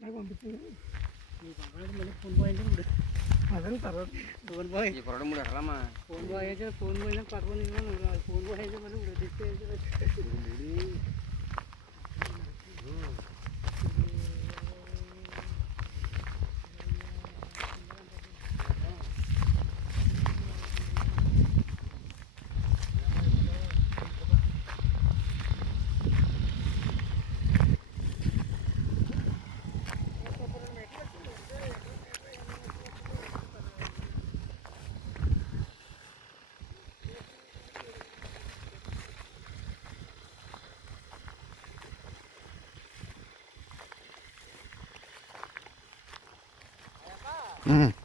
నాకు పంపించింది phone bye అంటే అదే తర్వాత ఫోన్ బాయ్ ఈ పొరడు మూడు ఎకరాలమ్మా ఫోన్ బాయ్ అయితే ఫోన్ బాయ్ పట్టుకొని ఫోన్ బాయ్ అయితే మళ్ళీ Mm.